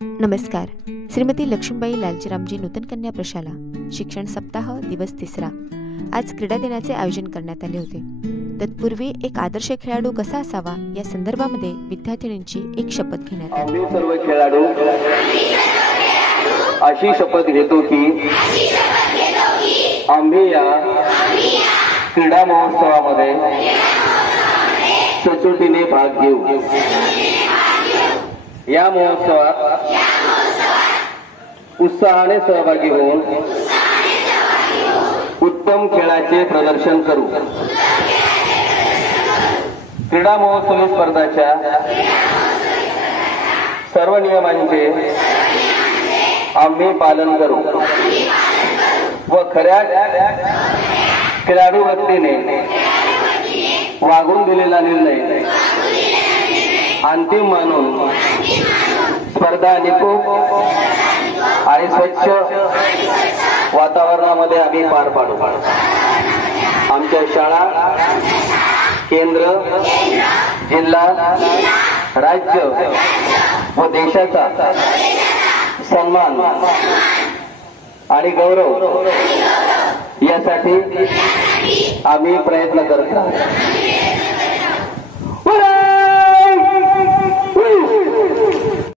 नमस्कार. श्रीमती लक्ष्मीबाई लालजीरामजी नूतन कन्या प्रशाला शिक्षण सप्ताह दिवस 3. आज क्रीडा दिनाचे आयोजन करण्यात आले होते. तत्पूर्वी एक आदर्श खेळाडू कसा असावा या संदर्भामध्ये विद्यार्थिनींची एक शपथ घेण्यात आली. आम्ही सर्व खेळाडू अशी शपथ घेतो की आम्ही या क्रीडा महोत्सवामध्ये सचोटीने भाग घेऊ. या महोत्सवात उत्साहाने सहभागी होऊन उत्तम खेळाचे प्रदर्शन करू. क्रीडा महोत्सवी स्पर्धाच्या सर्व नियमांचे आम्ही पालन करू व खऱ्या खेळाडू व्यक्तीने वागून दिलेला निर्णय अंतिम मानून स्पर्धा निकोप आणि स्वच्छ वातावरणामध्ये आम्ही पार पाडू. आमच्या शाळा, केंद्र, जिल्हा, राज्य व देशाचा सन्मान आणि गौरव यासाठी आम्ही प्रयत्न करत आहोत.